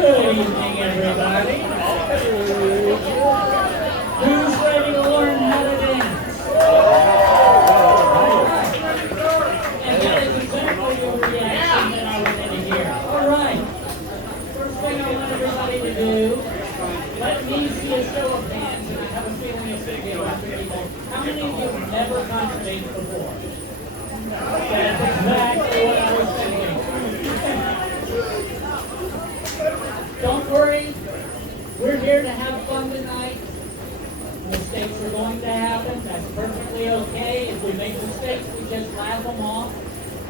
Good evening, everybody. Who's ready to learn how to dance? And that is exactly the reaction that I wanted to hear. All right. First thing I want everybody to do, let me see a show of hands, and I have a feeling it's going to be a lot of people. How many of you have never Contra danced before? That's exactly what I was thinking. Don't worry, we're here to have fun tonight. Mistakes are going to happen. That's perfectly okay. If we make mistakes, we just laugh them off.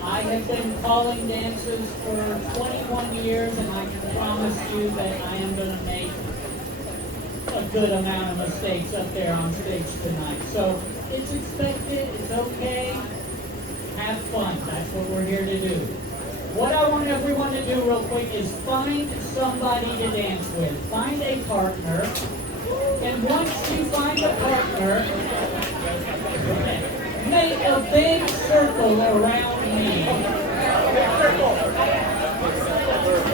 I have been calling dances for 21 years, and I can promise you that I am going to make a good amount of mistakes up there on stage tonight. So it's expected. It's okay. Have fun. That's what we're here to do. What I want everyone to do real quick is find somebody to dance with. Find a partner. And once you find a partner, make a big circle around me.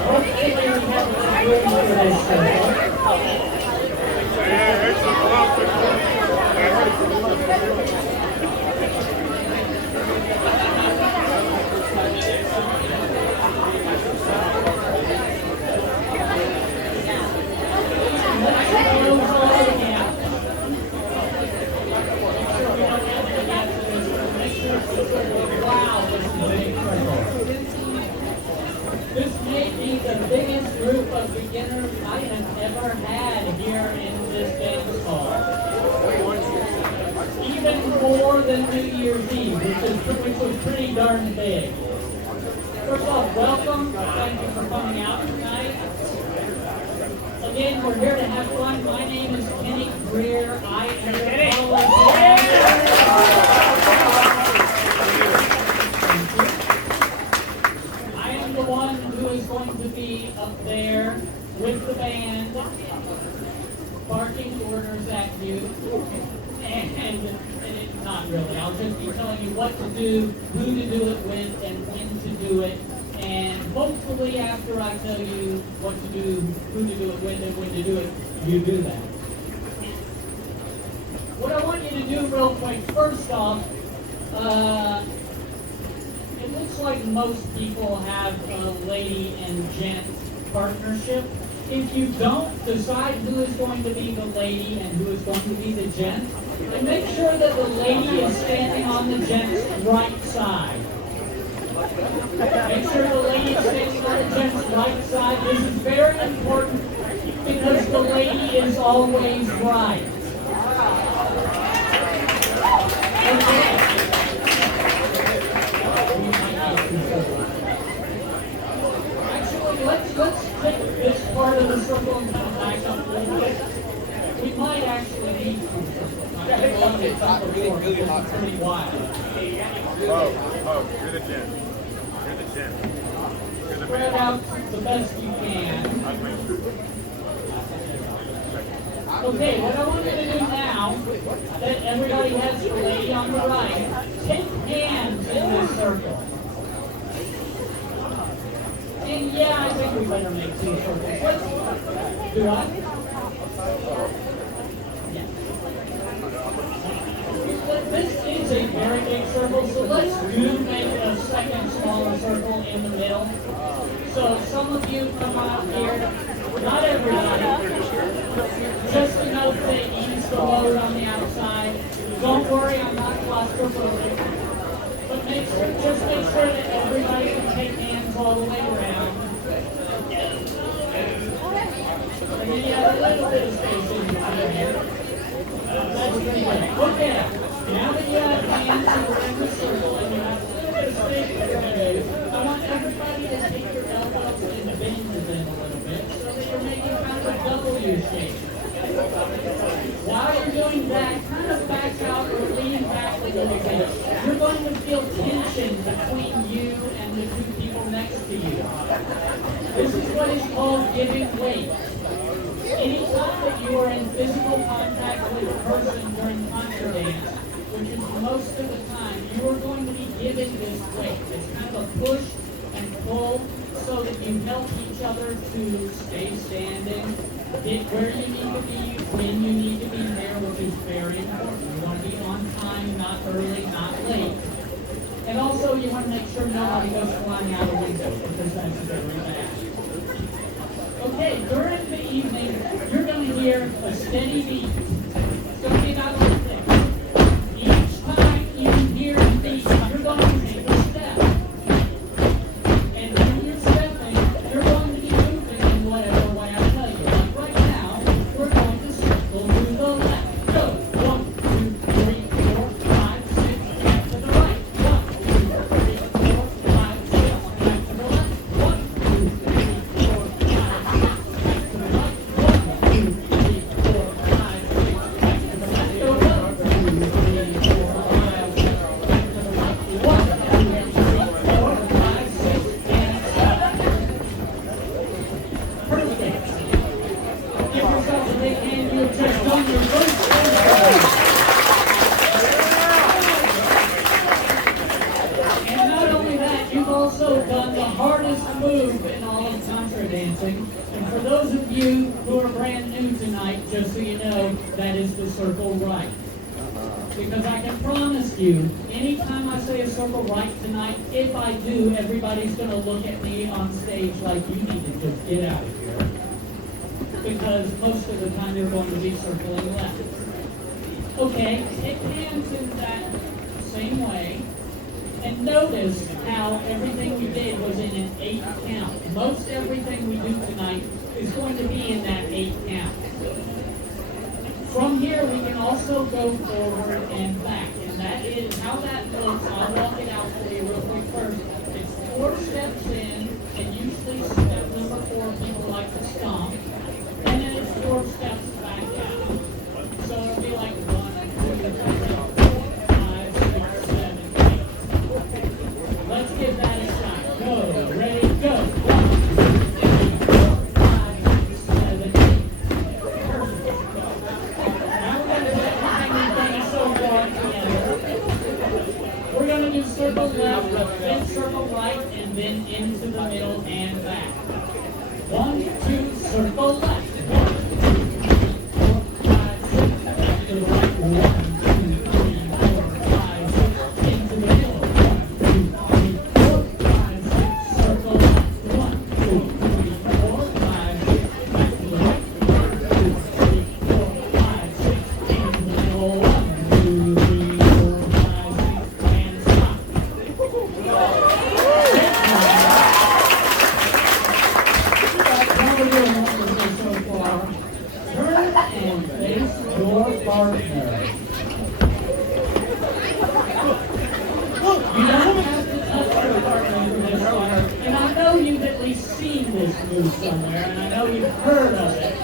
Hopefully we have a room for this circle. This may be the biggest group of beginners I have ever had here in this dance hall. Even more than New Year's Eve, which was pretty darn big. First off, welcome. Thank you for coming out tonight. Again, we're here to have fun. My name is Kenny Greer. I am the one who is going to be up there with the band, barking orders at you, and not really. I'll just be telling you what to do, who to do it with, and when to do it. And hopefully after I tell you what to do, who to do it with, and when to do it, you do that. What I want you to do real quick, first off, it looks like most people have a lady and gent partnership. If you don't, decide who is going to be the lady and who is going to be the gent. And make sure that the lady is standing on the gent's right side. Make sure the lady is standing on the gent's right side. This is very important because the lady is always right. Okay. Actually, let's take this part of the circle and kind of back up a little bit. We might actually need two circles. I think one of the top before because it's pretty wild. You're the gent. You're the gent. Spread out the best you can. Okay, what I want you to do now, that everybody has the lady on the right, take hands in this circle. And yeah, I think we better make two circles. Let's do what? Yeah. This is a very big circle, so let's do make a second smaller circle in the middle. So some of you come out here, not everybody, just enough to ease the load on the outside. Don't worry, I'm not claustrophobic. But just make sure that everybody can take hands all the way around. And then you have a little bit of space in between here. That's pretty good. Okay, now that you have hands around the circle and you have a little bit of space between you, I want everybody to take your elbows and bend them a little bit so that you're making kind of a W shape. While you're doing that, kind of back out or lean back a little bit. You're going to feel tension between you and the two people next to you. This is what is called giving weight. Anytime that you are in physical contact with a person during Contra dance, which is most of the time, you are going to be giving this weight. It's kind of a push and pull so that you help each other to stay standing, get where you need to be, when you need to be there, which is very important. You want to be on time, not early, not late. And also, you want to make sure nobody goes flying out a window, because that's very bad. Okay, during the evening, you're going to hear a steady beat. It's going to be about like this. Each time you hear the beat, you're going to take a step. And when you're stepping, you're going to be moving in whatever way I tell you. Like right now, we're going to circle to the left. Go. 1, 2, 3, 4, 5, 6, back to the right. 1, 2, 3, 4, 5, 6, back to the left. 1, 2, 3, 4, 5, 6, back to the right. 1, 2, 3, 4, 5, 6, back to the left. Go. 1, 2, 3, 4, 5, 6, back to the right. 1, 2, 3, 4, 5, 6, and stop. Perfect. Give yourself a big hand. You have just done your first exercise. And not only that, you've also done the hardest move in all of Contra dancing. And for those of you who are brand new tonight, just so you know, that is the circle right. Because I can promise you, anytime I say a circle right tonight, if I do, everybody's going to look at me on stage like you need to just get out of here. Because most of the time you're going to be circling left. Okay, take hands in that same way. And notice how everything we did was in an 8 count. Most everything we do tonight is going to be in that 8 count. From here, we can also go forward and back. And that is how that looks. I'll walk it out for you real quick first. It's 4 steps in, and usually step number 4, people like to stomp. And then it's 4 steps back out. So it'll be like 1, 2, 3, 4, 5, 6, 7, 8. Let's give that a shot. Go. Ready, go. 1, 2, 3, 4, 5, 6, 7, 8. Perfect. Now we're going to put everything we've done so far together. We're going to do circle left, then circle right, and then into the middle and back. 1, 2, circle left. 1, 2, 3, 4, 5, 6, back to the right. 1, 2, 3, 4, 5, 6, into the middle. 1, 2, 3, 4, 5, 6, circle left. 1, 2, 3, 4, 5, 6, back to the right. 1, 2, 3, 4, 5, 6, into the middle. 1, 2, 3, 4, 5, 6, and stop. Turn and face your partner. You don't have to touch your partner for this one. And I know you've at least seen this move somewhere, and I know you've heard of it.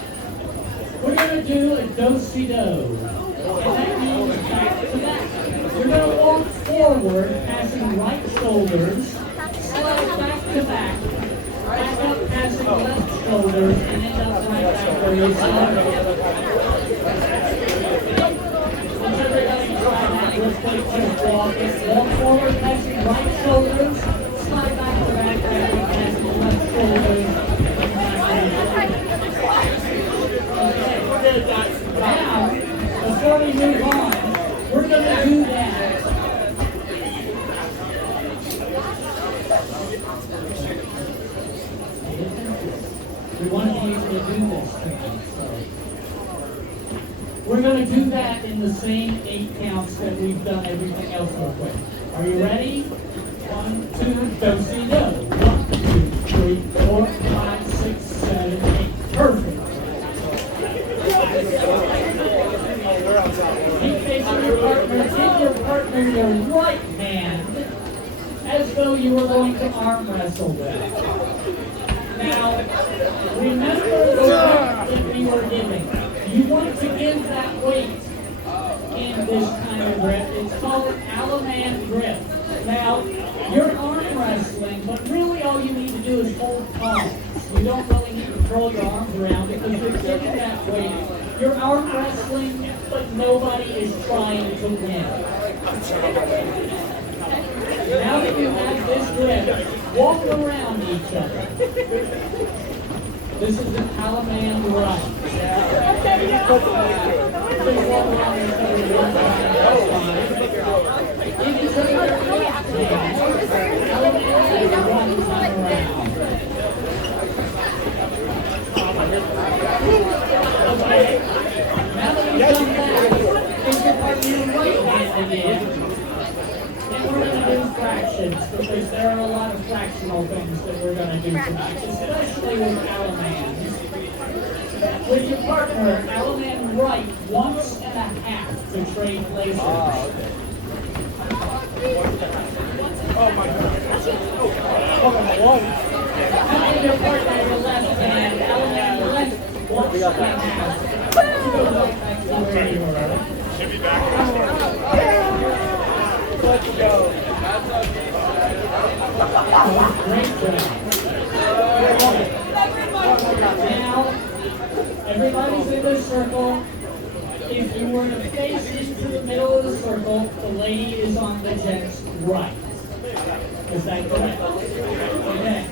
We're going to do a do-si-do. And that means back to back. You're going to walk forward, passing right shoulders, slide back to back up, passing left shoulders, and end up right back where you started. Once everybody try that, let's take just walk it. Walk forward, passing right shoulders, slide back to back, passing left shoulders, and okay. Now, before we move on, we're going to do that. We want to be able to do this tonight, so we're going to do that in the same 8 counts that we've done everything else real quick. Are you ready? 1, 2, do-si-do. 1, 2, 3, 4, 5, 6, 7, 8. Perfect. Keep facing your partner. Give your partner your right hand as though you were going to arm wrestle them. Now, remember the weight that we were giving. You want to give that weight in this kind of grip. It's called an Alaman grip. Now, you're arm wrestling, but really all you need to do is hold palms. You don't really need to throw your arms around because you're giving that weight. You're arm wrestling, but nobody is trying to win. Now that you have this grip, walk around each other. This is an Alaman right. Just walk around each other one time. Give each other your left hand. Alaman one time around. Okay. Now that you've done that, give your partner your right hand again. And we're going to do fractions because there are a lot of fractional things that we're going to do tonight, especially with Alamans. With your partner, Alaman right once and a half to trade places. Oh my God. Now with your partner, your left hand, Alaman left once and a half. You go right back to where you were. Should be back. Let's go. Great job. Now, everybody's in the circle. If you were to face into the middle of the circle, the lady is on the gent's right. Is that correct? Okay.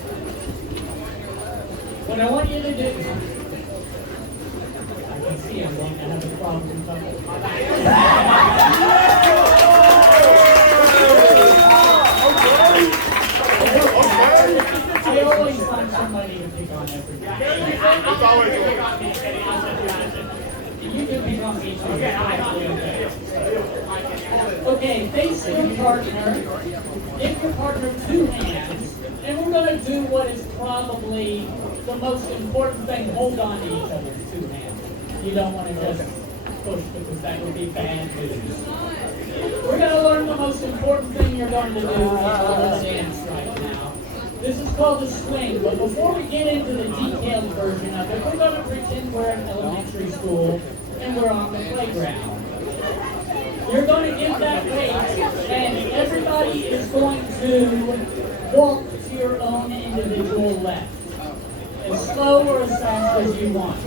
What I want you to do, I can see I'm going to have a problem couple. I always find somebody to pick on everybody. It's always You can pick on me too. Okay, face your partner. Give your partner two hands. And we're going to do what is probably the most important thing. Hold on to each other's two hands. You don't want to just push because that would be bad news. We're going to learn the most important thing you're going to do in the dance right now. This is called a swing, but before we get into the detailed version of it, we're going to pretend we're in elementary school and we're on the playground. You're going to give that weight, and everybody is going to walk to your own individual left. As slow or as fast as you want.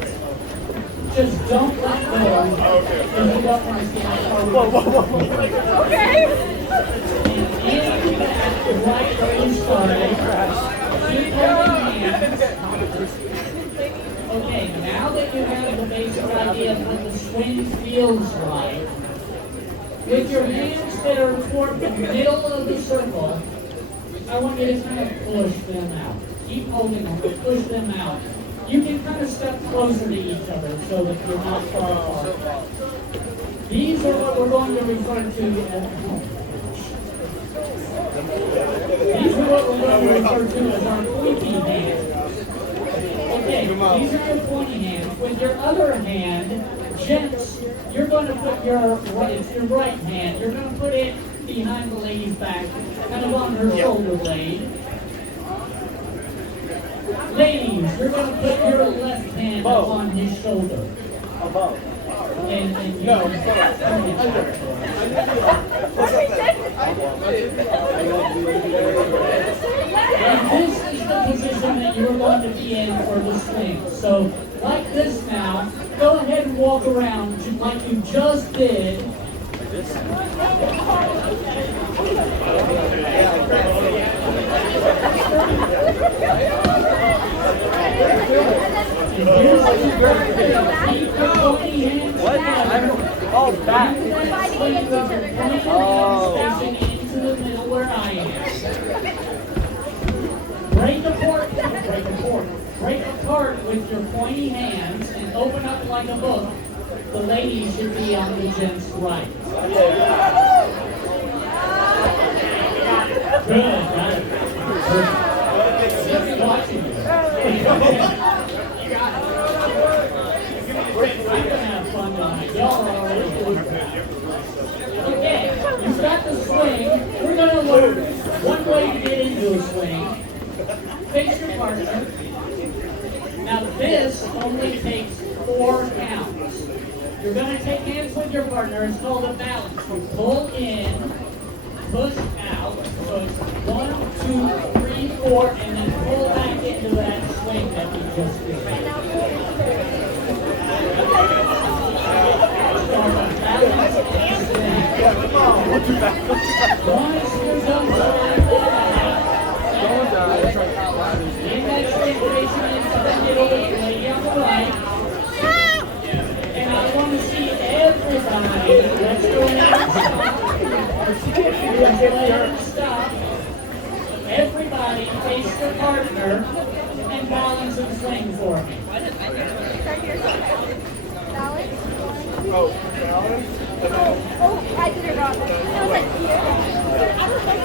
Just don't let go, because you don't want to see how far we go. Okay. And right where you started. Keep holding hands. Okay, now that you have the basic idea of what the swing feels like, with your hands that are toward the middle of the circle, I want you to kind of push them out. Keep holding them, but push them out. You can kind of step closer to each other so that you're not far apart. These are what we're going to refer to as our pointy hands. Okay, these are your pointy hands. With your other hand, gents, you're going to put your right hand, you're going to put it behind the lady's back, kind of on her shoulder blade. Ladies, you're going to put your left hand up on his shoulder. Above. And you No, can under. And this is the position that you're going to be in for the swing. So, like this now, go ahead and walk around like you just did. And here's what you're going to do. Keep your pointy hands together. Oh, back. Swing with your pointy hands facing into the middle where I am. Break apart with your pointy hands and open up like a book. The lady should be on the gent's right. Good, got it. Just watching you. I'm gonna have fun tonight. Y'all are already doing that. Okay, you've got the swing. We're gonna learn one way to get into a swing. Face your partner. Now this only takes 4 counts. You're going to take hands with your partner. It's called a balance. You pull in, push out. So it's 1, 2, 3, 4, and then pull back into that swing that you just did. Start a balance and swing. Once you're done with that, Oh, Alan? Oh, I did it wrong. I was like, here. I was like,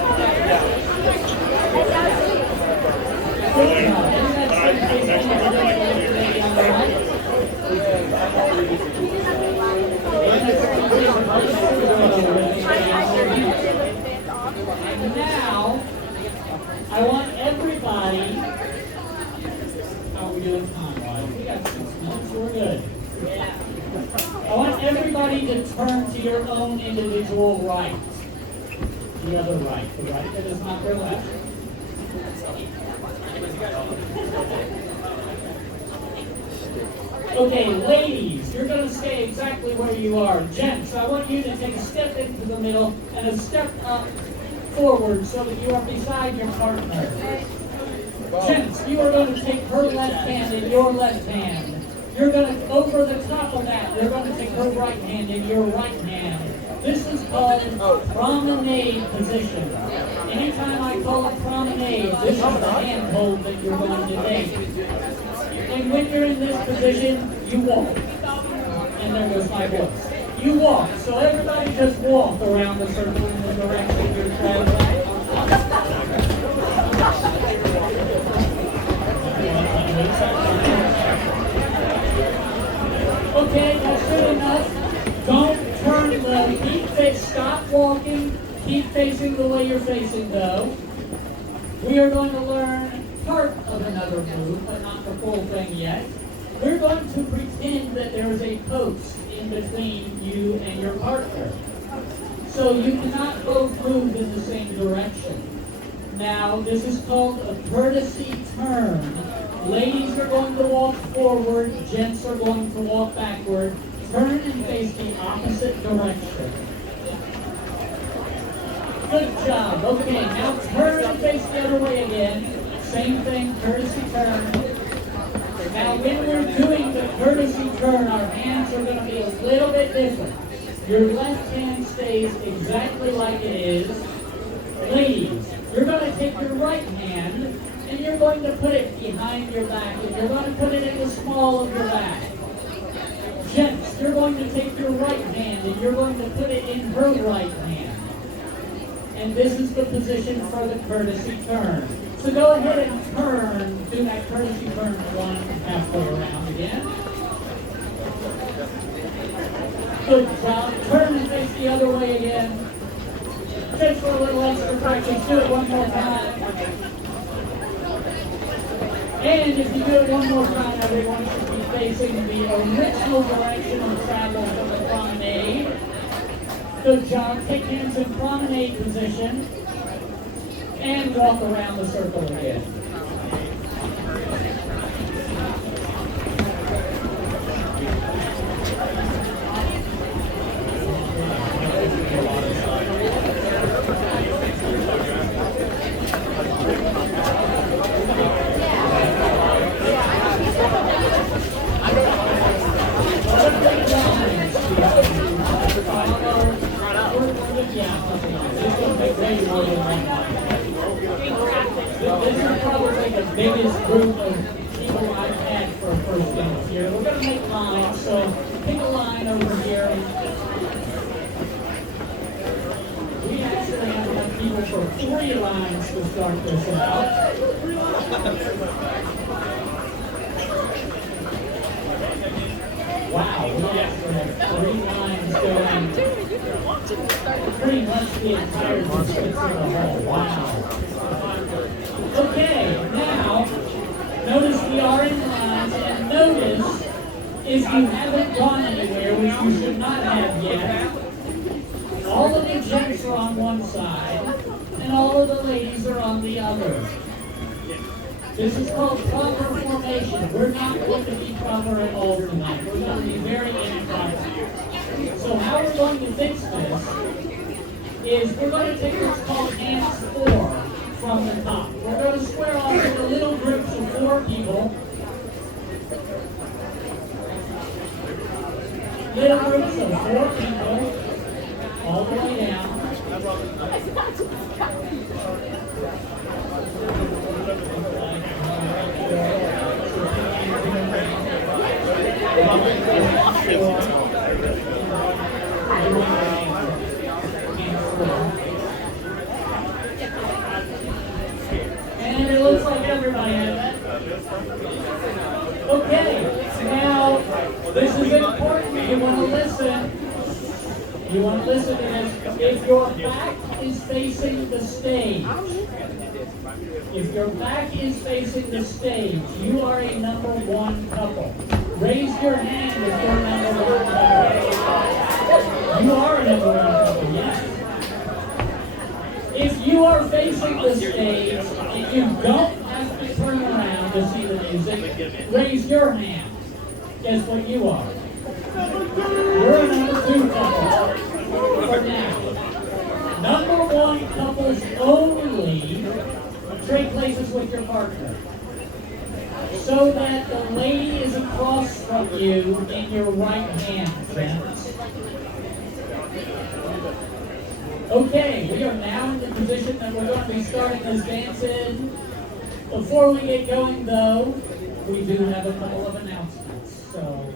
And now, I want everybody. How are we doing time-wise? We got 6 minutes. We're good. I want everybody to turn to your own individual right. The other right. The right that is not their left. Okay, ladies, you're going to stay exactly where you are. Gents, I want you to take a step into the middle and a step up forward so that you are beside your partner. Gents, you are going to take her left hand in your left hand. You're going to, over the top of that, you're going to take her right hand in your right hand. This is called promenade position. Anytime I call it promenade, this is the handhold that you're going to take. And when you're in this position, you walk. And there goes my voice. You walk. So everybody just walk around the circle in the direction you're traveling. Okay, that's good enough. Don't turn stop walking, keep facing the way you're facing though. We are going to learn part of another move, but not the full thing yet. We're going to pretend that there is a post in between you and your partner. So you cannot both move in the same direction. Now, this is called a courtesy turn. Ladies are going to walk forward, gents are going to walk backward. Turn and face the opposite direction. Good job. Okay, now turn and face the other way again. Same thing, courtesy turn. Now when we're doing the courtesy turn, our hands are going to be a little bit different. Your left hand stays exactly like it is. Ladies, you're going to take your right hand and you're going to put it behind your back and you're going to put it in the small of your back. Gents, you're going to take your right hand and you're going to put it in her right hand. And this is the position for the courtesy turn. So go ahead and turn, do that courtesy turn one halfway around again. Good job. Turn and face the other way again. Just for a little extra practice, do it one more time. And if you do it one more time, everyone should be facing the original direction of travel for the promenade. Good job. Take hands in promenade position. And walk around the circle again. This is probably the biggest group of people I've had for a first dance here. We're going to make lines, so pick a line over here. We actually have enough people for 3 lines to start this out. Wow, we actually have 3 lines going. Pretty much the entire distance of the hall. Wow. Okay, now, notice we are in lines, and notice if you haven't gone anywhere, which you should not have yet, all of the gents are on one side, and all of the ladies are on the other. This is called proper formation. We're not going to be proper at all tonight. We're going to be very improper. So how we're going to fix this is we're going to take what's called hands 4 from the top. We're going to square off into little groups of 4 people. Little groups of 4 people, all the way down. And it looks like everybody had that. Okay, now this is important. You want to listen. You want to listen to this. If your back is facing the stage, if your back is facing the stage, you are a number one couple. Raise your hand if you're number one couple. You are a number one couple, yes. If you are facing the stage and you don't have to turn around to see the music, raise your hand. Guess what you are? You're a number two couple for now. Number one couples only trade places with your partner, so that the lady is across from you in your right hand, gents. Okay, we are now in the position that we're going to be starting this dance in. Before we get going, though, we do have a couple of announcements. So